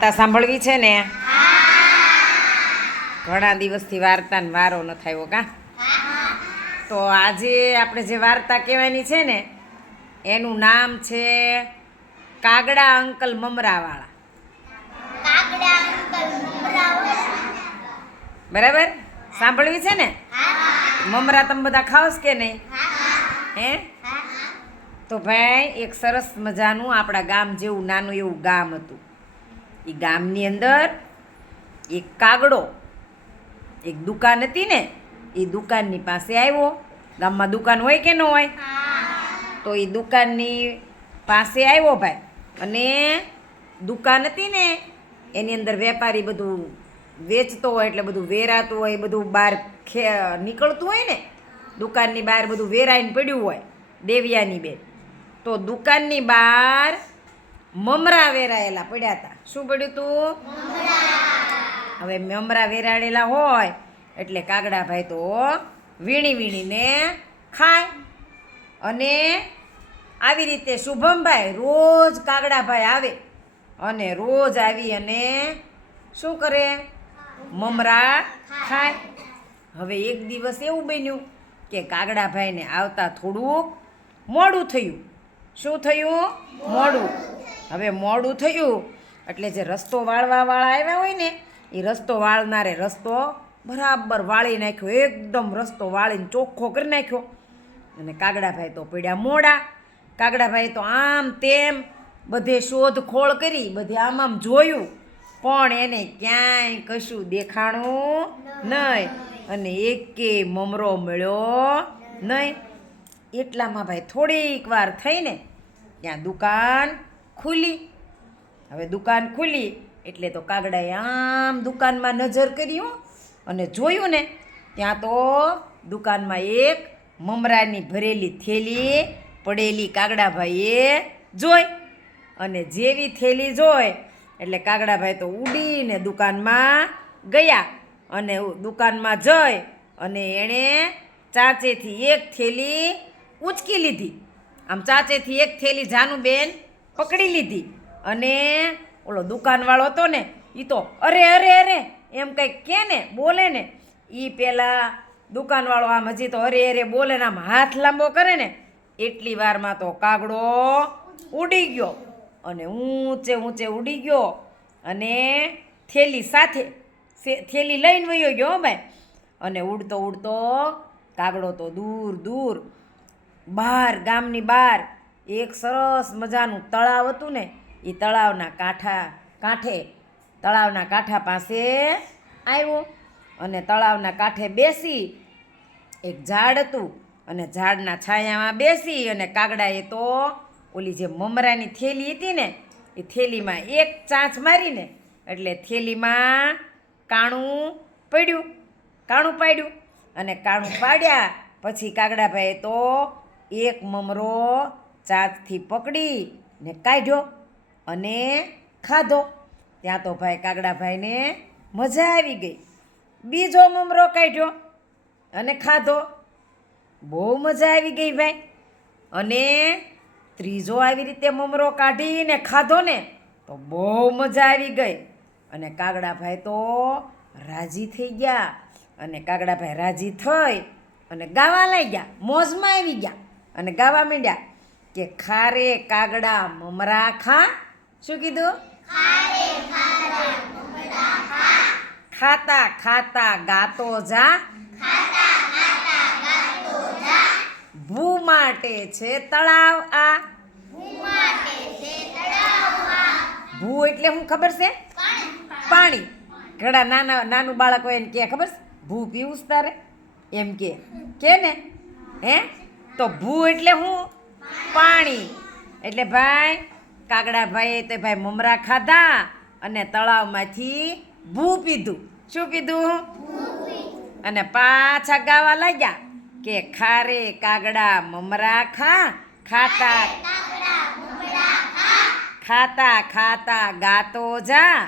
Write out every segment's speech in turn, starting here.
વાર્તા સાંભળવી છે ને? ઘણા દિવસથી વાર્તાને વારો ન થયો કા? તો આજે આપણે જે વાર્તા કહેવાની છે ને એનું નામ છે કાગડા અંકલ મમરાવાળા. કાગડા અંકલ મમરાવાળા? બરાબર? સાંભળવી છે ને? મમરા તમે બધા ખાવસ કે નહીં? હે? તો ભાઈ એક સરસ મજાનું આપણા ગામ જેવું નાનું એવું ગામ હતું. એ ગામની અંદર એક કાગડો, એક દુકાન હતી ને એ દુકાનની પાસે આવ્યો. ગામમાં દુકાન હોય કે ન હોય? તો એ દુકાનની પાસે આવ્યો ભાઈ. અને દુકાન હતી ને, એની અંદર વેપારી બધું વેચતો હોય, એટલે બધું વેરાતું હોય બધું બહાર ખે, નીકળતું હોય ને, દુકાનની બહાર બધું વેરાઈને પડ્યું હોય, દેવિયાની બેન. તો દુકાનની બહાર મમરા વેરાયેલા પડ્યા હતા શું પડ્યું તું? હવે મમરા વેરાડેલા હોય એટલે કાગડાભાઈ તો વીણી વીણીને ખાય. અને આવી રીતે શુભમભાઈ રોજ કાગડાભાઈ આવે અને રોજ આવી અને શું કરે? મમરા ખાય. હવે એક દિવસ એવું બન્યું કે કાગડાભાઈને આવતા થોડુંક મોડું થયું. શું થયું? મોડું. હવે મોડું થયું. એટલે જે રસ્તો વાળવાવાળા આવ્યા હોય ને એ રસ્તો વાળનારે રસ્તો બરાબર વાળી નાખ્યો. એકદમ રસ્તો વાળીને ચોખ્ખો કરી નાખ્યો. અને કાગડાભાઈ તો પીડ્યા મોડા. કાગડાભાઈ તો આમ તેમ બધે શોધખોળ કરી, બધે આમ આમ જોયું. પણ એને ક્યાંય કશું દેખાણું નહીં. અને એકે મમરો મળ્યો નહીં. એટલામાં ભાઈ થોડીક વાર થઈને ત્યાં દુકાન ખુલી. હવે દુકાન ખુલી એટલે તો કાગડાએ આમ દુકાનમાં નજર કર્યું અને જોયું ને, ત્યાં તો દુકાનમાં એક મમરાની ભરેલી થેલી, પડેલી કાગડાભાઈએ જોઈ. અને જેવી થેલી જોઈ, એટલે કાગડાભાઈ તો ઉડીને દુકાનમાં ગયા અને દુકાનમાં જઈ અને એણે ચાચેથી એક થેલી ઉચકી લીધી. આમ ચાચેથી એક થેલી જાનુબેન પકડી લીધી. અને ઓલો દુકાનવાળો હતો ને એ તો અરે અરે અરે, એમ કંઈક કે ને બોલે ને એ પહેલાં દુકાનવાળો આમ હજી તો અરે અરે, બોલે ને, આમ હાથ લાંબો કરે ને, એટલી વારમાં તો કાગડો ઉડી ગયો. અને ઊંચે ઊંચે ઉડી ગયો. અને થેલી સાથે થેલી લઈને વયો ગયો ભાઈ. અને ઉડતો ઉડતો કાગડો તો દૂર દૂર, બહાર, ગામની બહાર એક સરસ મજાનું તળાવ હતું ને એ તળાવના કાંઠા, કાંઠે, તળાવના કાંઠા પાસે આવ્યો અને તળાવના કાંઠે બેસી, એક ઝાડ હતું અને ઝાડના છાયામાં બેસી અને કાગડાએ તો ઓલી જે મમરાની થેલી હતી ને, એ થેલીમાં એક ચાંચ મારીને, એટલે થેલીમાં કાણું પડ્યું, કાણું પાડ્યું અને કાણું પાડ્યા પછી કાગડાભાઈએ તો એક મમરો ચાંચથી પકડી ને કાઢ્યો અને ખાધો. ત્યાં તો ભાઈ કાગડાભાઈને મજા આવી ગઈ. બીજો મમરો કાઢ્યો અને ખાધો. બહુ મજા આવી ગઈ ભાઈ. અને ત્રીજો આવી રીતે મમરો કાઢીને ખાધો ને તો બહુ મજા આવી ગઈ. અને કાગડાભાઈ તો રાજી થઈ ગયા. અને કાગડાભાઈ રાજી થઈ અને ગાવા લાગ્યા. મોજમાં આવી ગયા. અને ગાવા માંડ્યા. કે ખારે કાગડા મમરા ખા? શું કીધું? ખાતા ખાતા ગાતો જા. ભૂ માટે છે તળાવ આ. ભૂ એટલે શું ખબર છે? પાણી. ઘણા નાના નાનું બાળક હોય એને કે ખબર છે? ભૂ પીવું તારે? એમ કે કે ને? હે? તો ભૂ એટલે શું પાણી. એટલે ભાઈ કાગડા ભાઈ તે ભાઈ મમરા ખાધા અને તળાવમાંથી ભૂ પીધું. શું પીધું? અને પાછા ગાવા લાગ્યા કે ખારે કાગડા મમરા ખા, ખાતા ખાતા ખાતા ગાતો જા.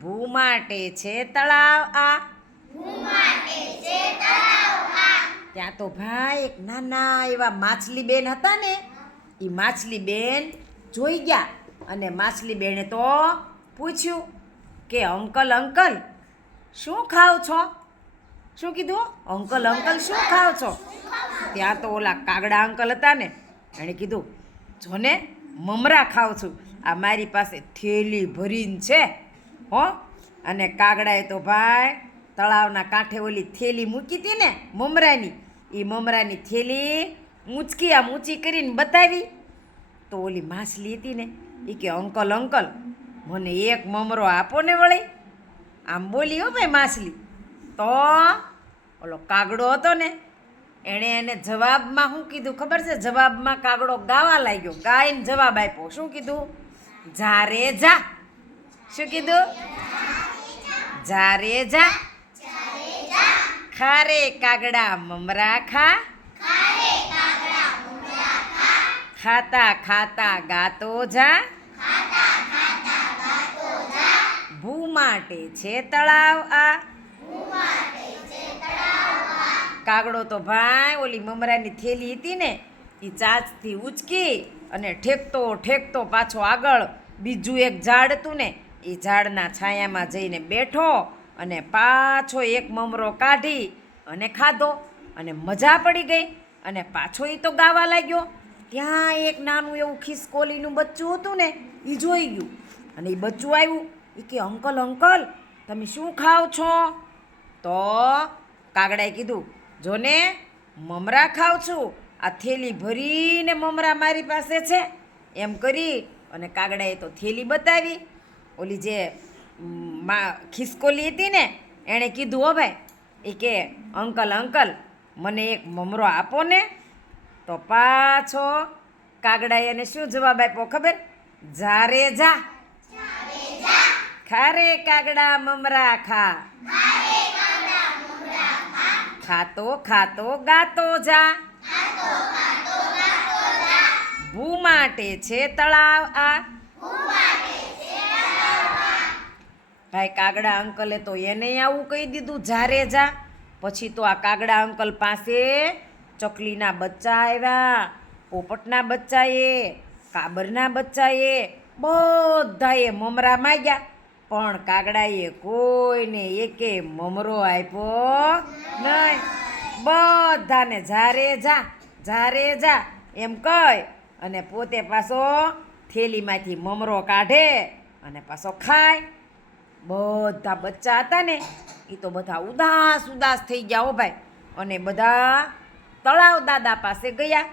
ભૂ માટે છે તળાવ આ. ત્યાં તો ભાઈ એક નાના એવા માછલી બેન હતા ને એ માછલી બેન જોઈ ગયા અને માછલી બેને તો પૂછ્યું કે, અંકલ અંકલ, શું ખાવ છો? શું કીધું? અંકલ અંકલ, શું ખાવ છો? ત્યાં તો ઓલા કાગડા અંકલ હતા ને, એણે કીધું જો ને મમરા ખાઉં છું. આ મારી પાસે થેલી ભરીને છે, હો. અને કાગડાએ તો ભાઈ તળાવના કાંઠે ઓલી થેલી મૂકી હતી ને, મમરાની એ મમરાની થેલી ઊંચકી આમ ઊંચી કરીને બતાવી. તો ઓલી માછલી હતી ને એ કે, અંકલ અંકલ, મને એક મમરો આપો ને વળી. આમ બોલી, હો ભાઈ માછલી. તો ઓલો કાગડો હતો ને, એણે એને જવાબમાં શું કીધું ખબર છે? જવાબમાં કાગડો ગાવા લાગ્યો. ગાઈને જવાબ આપ્યો. શું કીધું? જા રે જા. શું કીધું? જા રે જા. ખા. રે કાગડા મમરા ખા. ખાતા ખાતા ગાતો જા. ભૂ માટે છે તળાવ આ. કાગડો તો ભાઈ ઓલી મમરાની થેલી હતી ને એ ચાચથી ઉચકી અને ઠેકતો ઠેકતો પાછો આગળ બીજું એક ઝાડ હતું ને એ ઝાડના છાયામાં જઈને બેઠો અને પાછો એક મમરો કાઢી અને ખાધો અને મજા પડી ગઈ. અને પાછો એ તો ગાવા લાગ્યો. ત્યાં એક નાનું એવું ખિસકોલીનું બચ્ચું હતું ને એ જોઈ ગયું. અને એ બચ્ચું આવ્યું. એ કે, અંકલ અંકલ, તમે શું ખાઓ છો? તો કાગડાએ કીધું જો ને મમરા ખાઉં છું. આ થેલી ભરીને મમરા મારી પાસે છે. એમ કરી અને કાગડાએ તો થેલી બતાવી. ઓલી જે મ, ખિસકોલી હતી ને એણે કીધું હો ભાઈ એ કે અંકલ અંકલ મને એક મમરો આપો ને. તો પાછો કાગડાએ એને શું જવાબ આપ્યો ખબર? જારે જા. ખારે કાગડા મમરા ખા. ખાતો ખાતો ગાતો જા. ભૂ માટે છે તળાવ આ. ભાઈ, કાગડા અંકલે તો એને આવું કહી દીધું જારે જા. પછી તો આ કાગડા અંકલ પાસે ચકલીના બચ્ચા આવ્યા, પોપટના બચ્ચાએ, કાબરના બચ્ચાએ, બધાએ મમરા માગ્યા. પણ કાગડાએ કોઈને એકે મમરો આપ્યો નહીં. બધાને જારે જા જારે જા એમ કહી અને પોતે પાછો થેલીમાંથી મમરો કાઢે અને પાછો ખાય. બધા બચ્ચા હતા ને એ તો બધા ઉદાસ ઉદાસ થઈ ગયા હો ભાઈ. અને બધા તળાવ દાદા પાસે ગયા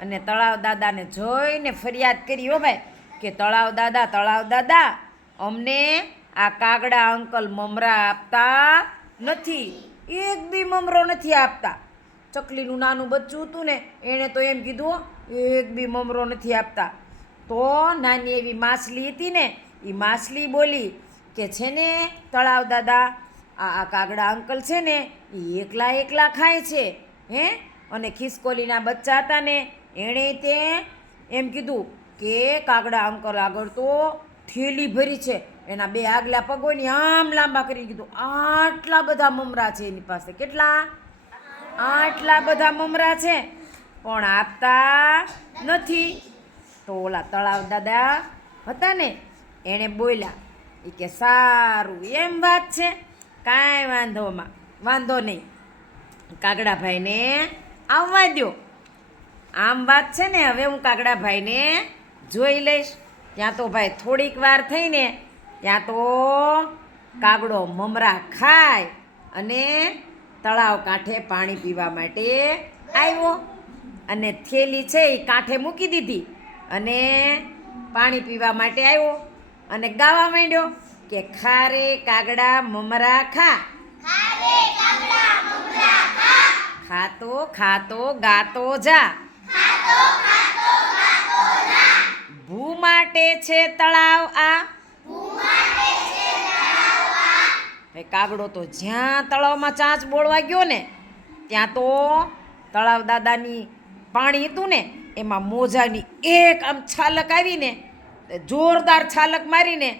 અને તળાવ દાદાને જોઈને ફરિયાદ કરી હો ભાઈ કે તળાવ દાદા તળાવ દાદા, અમને આ કાગડા અંકલ મમરા આપતા નથી. એક બી મમરો નથી આપતા. ચકલીનું નાનું બચ્ચું હતું ને, એણે તો એમ કીધું એક બી મમરો નથી આપતા. તો નાની એવી માછલી હતી ને એ માછલી બોલી કે છે ને, તળાવ દાદા, આ આ કાગડા અંકલ છે ને એ એકલા એકલા ખાય છે, હે? અને ખિસકોલીના બચ્ચા હતા ને, એણે તે એમ કીધું કે કાગડા અંકલ આગળ તો થેલી ભરી છે, એના બે આગલા પગોની આમ લાંબા કરી કીધું, આટલા બધા મમરા છે એની પાસે, કેટલા? આટલા બધા મમરા છે, પણ આપતા નથી. તો ઓલા તળાવ દાદા હતા ને, એણે બોલ્યા એ કે સારું, એમ વાત છે. કાંઈ વાંધોમાં વાંધો નહીં. કાગડાભાઈને આવવા દો આમ વાત છે ને, હવે હું કાગડાભાઈને જોઈ લઈશ. ત્યાં તો ભાઈ થોડીક વાર થઈને ત્યાં તો કાગડો મમરા ખાય અને તળાવ કાંઠે પાણી પીવા માટે આવ્યો. અને થેલી છે એ કાંઠે મૂકી દીધી અને પાણી પીવા માટે આવ્યો. અને ગાવા માંડ્યો કે ખારે કાગડા મમરા ખા. ખાતો ખાતો ગાતો જા. ભૂ માટે છે તળાવ આ. કાગડો તો જ્યાં તળાવમાં ચાંચ બોળવા ગયો ને ત્યાં તો તળાવ દાદાની પાણી હતું ને એમાં મોજાની એક આમ છાલક આવીને જોરદાર છાલક મારીને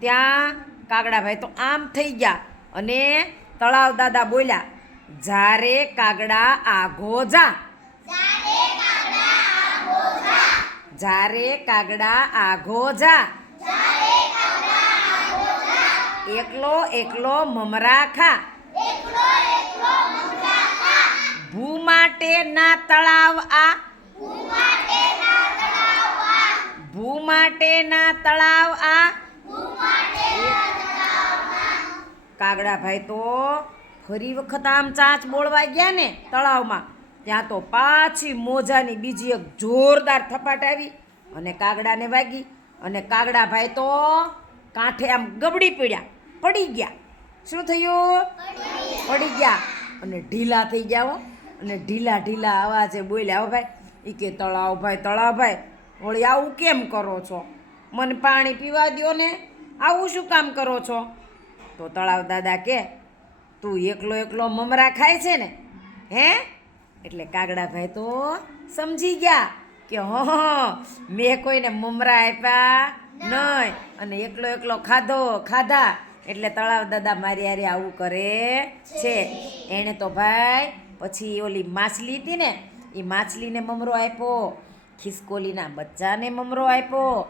ત્યાં કાગડાભાઈ તો આમ થઈ ગયા અને તળાવ દાદા બોલ્યા જારે કાગડા આઘો જા. જારે કાગડા આઘો જા. એકલો એકલો મમરા ખા. ભૂ માટે ના તળાવ આ. ભૂ માટેના તળાવ આ? કાગડાભાઈ તો ફરી વખત આમ ચાંચ બોળવા ગયા ને તળાવમાં. ત્યાં તો પાછી મોજાની બીજી એક જોરદાર થપાટ આવી અને કાગડાને વાગી અને કાગડાભાઈ તો કાંઠે આમ ગબડી પડ્યા. પડી ગયા. શું થયું? પડી ગયા. અને ઢીલા થઈ ગયા હો. અને ઢીલા ઢીલા અવાજે બોલ્યા, હો ભાઈ. એ કે, તળાવ ભાઈ તળાવ ભાઈ. વળી આવું કેમ કરો છો? મને પાણી પીવા દો ને. આવું શું કામ કરો છો? તો તળાવ દાદા કે, તું એકલો એકલો મમરા ખાય છે ને? હે? એટલે કાગડાભાઈ તો સમજી ગયા કે, હો મેં કોઈને મમરા આપ્યા નહીં અને એકલો એકલો ખાધો, ખાધા. એટલે તળાવ દાદા મારી હારે આવું કરે છે. એણે તો ભાઈ, પછી ઓલી માછલી હતી ને એ માછલીને મમરો આપ્યો. ખિસકોલીના બચ્ચાને મમરો આપ્યો,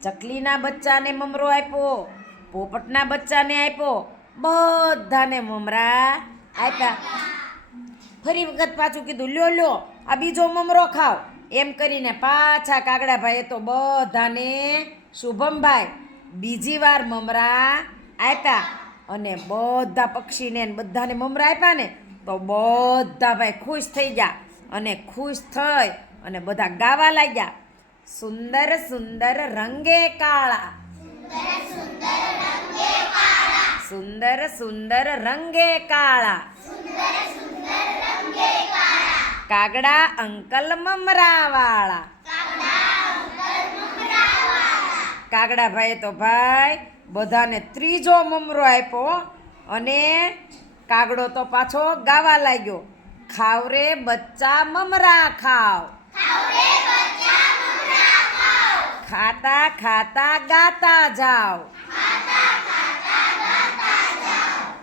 ચકલીના બચ્ચાને મમરો આપ્યો, પોપટના બચ્ચાને આપ્યો, બધાને મમરા આપ્યા. ફરી વખત પાછું કીધું, લ્યો લ્યો, આ બીજો મમરો ખાવ એમ કરીને પાછા કાગડાભાઈએ તો બધાને શુભમભાઈ બીજી વાર મમરા આપ્યા અને બધા પક્ષીને બધાને મમરા આપ્યા ને, તો બધા ભાઈ ખુશ થઈ ગયા અને ખુશ થઈ અને બધા ગાવા લાગ્યા. સુંદર સુંદર રંગે કાળા. સુંદર સુંદર રંગે કાળા. કાગડા અંકલ મમરા વાળા કાગડા ભાઈ તો ભાઈ બધાને ત્રીજો મમરો આપ્યો અને કાગડો તો પાછો ગાવા લાગ્યો. ખાવ રે બચ્ચા મમરા ખાવ. ખાતા ખાતા ગાતા જાવ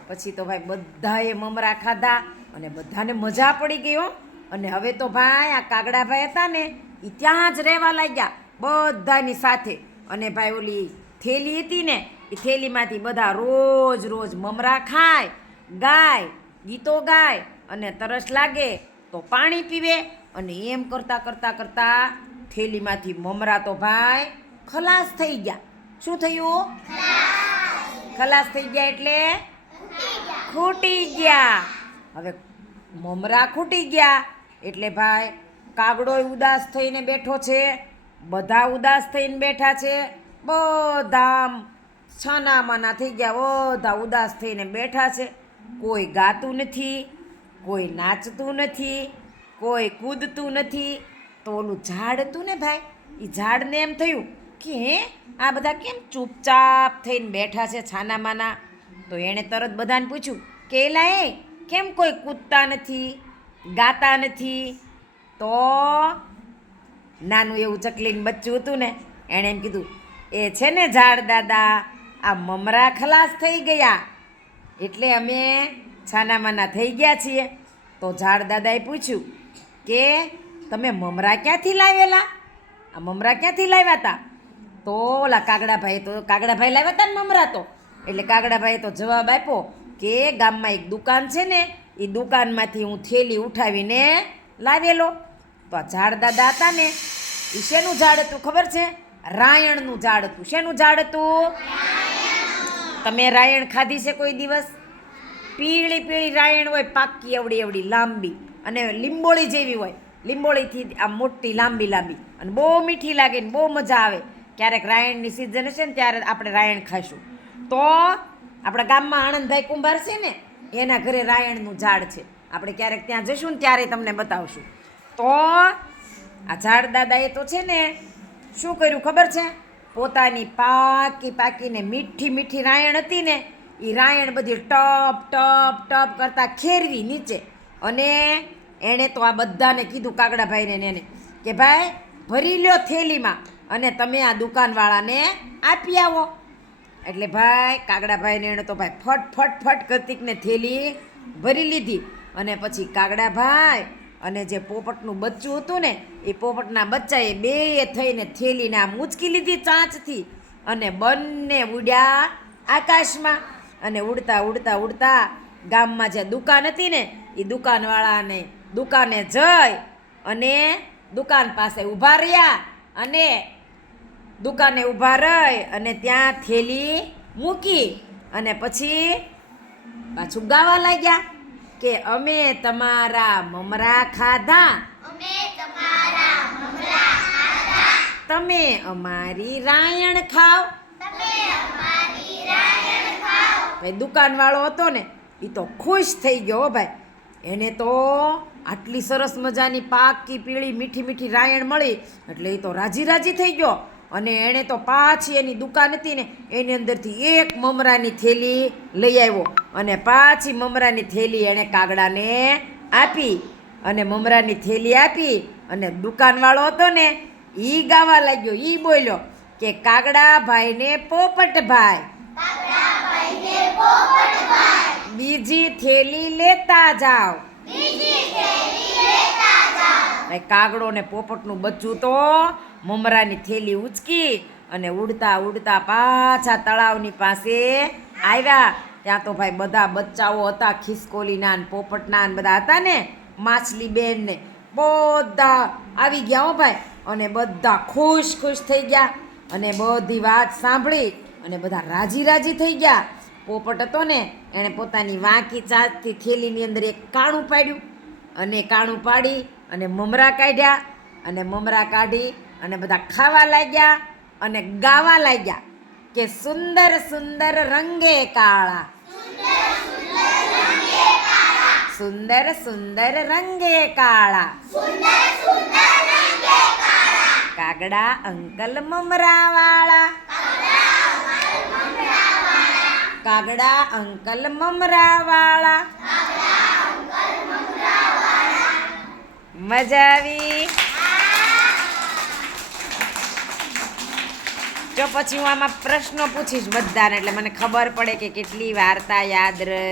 પછી તો ભાઈ બધાએ મમરા ખાધા અને બધાને મજા પડી ગઈ હો. અને હવે તો ભાઈ આ કાગડાભાઈ હતા ને એ ત્યાં જ રહેવા લાગ્યા બધાની સાથે. અને ભાઈ ઓલી થેલી હતી ને એ થેલીમાંથી બધા રોજ રોજ મમરા ખાય ગાય ગીતો ગાય અને તરસ લાગે તો પાણી પીવે. અને એમ કરતાં કરતાં કરતાં થેલીમાંથી મમરા તો ભાઈ ખલાસ થઈ ગયા. શું થયું? ખલાસ થઈ ગયા એટલે? ખૂટી ગયા. હવે મમરા ખૂટી ગયા એટલે ભાઈ કાગડોય ઉદાસ થઈને બેઠો છે, બધા ઉદાસ થઈને બેઠા છે બધા છાનામાના થઈ ગયા, બધા ઉદાસ થઈને બેઠા છે. કોઈ ગાતું નથી, કોઈ નાચતું નથી કોઈ કૂદતું નથી, તો ઓલું ઝાડ હતું ને ભાઈ એ ઝાડને એમ થયું કે હે, આ બધા કેમ ચૂપચાપ થઈને બેઠા છે છાનામાના? તો એણે તરત બધાને પૂછ્યું કે એલા એ કેમ કોઈ કૂદતા નથી, ગાતા નથી? તો નાનું એવું ચકલીન બચ્ચું હતું ને, એણે એમ કીધું, એ છે ને ઝાડ દાદા, આ મમરા ખલાસ થઈ ગયા. એટલે અમે છાનામાના થઈ ગયા છીએ. તો ઝાડ દાદાએ પૂછ્યું કે તમે મમરા ક્યાંથી લાવેલા? આ મમરા ક્યાંથી લાવ્યા હતા તો ઓલા કાગડાભાઈ તો કાગડાભાઈ લાવ્યા હતા ને મમરા તો. એટલે કાગડાભાઈ તો જવાબ આપ્યો કે ગામમાં એક દુકાન છે ને, એ દુકાનમાંથી હું થેલી ઉઠાવીને લાવેલો. તો આ ઝાડ દાદા હતા ને એ શેનું ઝાડ હતું ખબર છે? રાયણનું ઝાડ હતું. શેનું ઝાડ હતું? તમે રાયણ ખાધી છે કોઈ દિવસ? પીળી પીળી રાયણ હોય, પાકી એવડી એવડી લાંબી. અને લીંબોળી જેવી હોય. લીંબોળીથી આ મોટી લાંબી લાંબી. અને બહુ મીઠી લાગે ને બહુ મજા આવે. ક્યારેક રાયણની સિઝન હશે ને ત્યારે આપણે રાયણ ખાઈશું. તો આપણા ગામમાં આણંદભાઈ કુંભાર છે ને, એના ઘરે રાયણનું ઝાડ છે. આપણે ક્યારેક ત્યાં જઈશું ને ત્યારે તમને બતાવશું. તો આ ઝાડ દાદાએ તો છે ને, શું કર્યું ખબર છે? પોતાની પાકી પાકીને મીઠી મીઠી રાયણ હતી ને એ રાયણ બધી ટપ ટપ ટપ કરતાં ખેરવી નીચે. અને એણે તો આ બધાને કીધું કાગડાભાઈને એને કે ભાઈ, ભરી લ્યો થેલીમાં અને તમે આ દુકાનવાળાને આપી આવો. એટલે ભાઈ, કાગડાભાઈને એણે તો ભાઈ ફટ ફટ ફટ કરતીકને થેલી ભરી લીધી. અને પછી કાગડાભાઈ અને જે પોપટનું બચ્ચું હતું ને, એ પોપટના બચ્ચાએ બે થઈને થેલીને આમ ઉચકી લીધી ચાંચથી. અને બંને ઉડ્યા આકાશમાં. અને ઉડતા ઉડતા ઉડતા ગામમાં જે દુકાન હતી ને એ દુકાનવાળાને દુકાને જઈ અને દુકાન પાસે ઊભા રહ્યા અને દુકાને ઊભા રહી અને ત્યાં થેલી મૂકી અને પછી પાછું ગાવા લાગ્યા કે અમે તમારા મમરા ખાધા. તમે અમારી રાયણ ખાવ. તમે અમારી રાયણ ભાઈ દુકાનવાળો હતો ને એ તો ખુશ થઈ ગયો ભાઈ. એને તો આટલી સરસ મજાની પાકી પીળી મીઠી મીઠી રાયણ મળી, એટલે એ તો રાજી રાજી થઈ ગયો. અને એણે તો પાછી એની દુકાન હતી ને, એની અંદરથી એક મમરાની થેલી લઈ આવ્યો. અને પાછી મમરાની થેલી એણે કાગડાને આપી, અને મમરાની થેલી આપી, અને દુકાનવાળો હતો ને એ ગાવા લાગ્યો, ઈ બોલ્યો કે કાગડા ભાઈને પોપટભાઈ બીજી થેલી લેતા જાઓ. કાગડો ને પોપટનું બચ્ચું તો મમરાની થેલી ઉચકી અને ઉડતા ઉડતા પાછા તળાવની પાસે આવ્યા. ત્યાં તો ભાઈ બધા બચ્ચાઓ હતા, ખિસકોલીના ને પોપટના ને બધા હતા ને માછલી બેન ને. બધા આવી ગયા હો ભાઈ. અને બધા ખુશ ખુશ થઈ ગયા. અને બધી વાત સાંભળી અને બધા રાજી રાજી થઈ ગયા. પોપટ હતો ને, એણે પોતાની વાંકી ચાંચથી થેલીની અંદર એક કાણું પાડ્યું અને કાણું પાડી અને મમરા કાઢ્યા અને મમરા કાઢી અને બધા ખાવા લાગ્યા અને ગાવા લાગ્યા કે સુંદર સુંદર રંગે કાળા. સુંદર સુંદર રંગે કાળા. કાગડા અંકલ મમરા વાળા. કાગડા અંકલ મમરા વાળા મજા આવી? જો પછી હું આમાં પ્રશ્નો પૂછીશ બધાને, એટલે મને ખબર પડે કે કેટલી વાર્તા યાદ રહે.